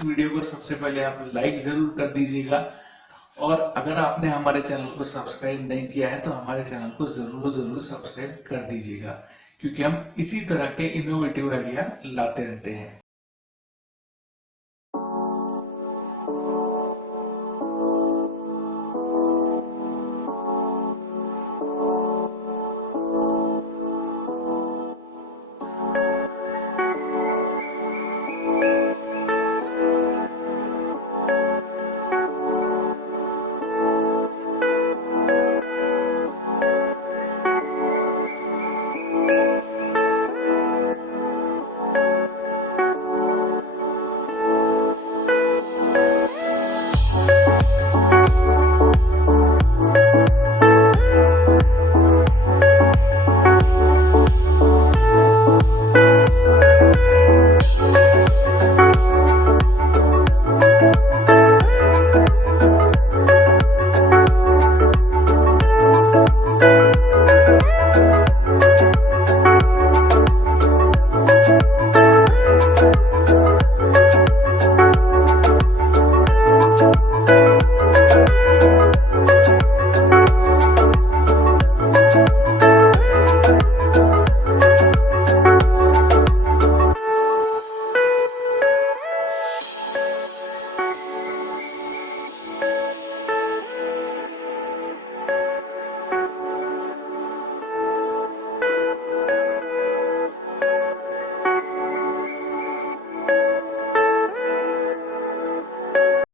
इस वीडियो को सबसे पहले आप लाइक जरूर कर दीजिएगा, और अगर आपने हमारे चैनल को सब्सक्राइब नहीं किया है तो हमारे चैनल को जरूर सब्सक्राइब कर दीजिएगा, क्योंकि हम इसी तरह के इनोवेटिव आइडिया लाते रहते हैं।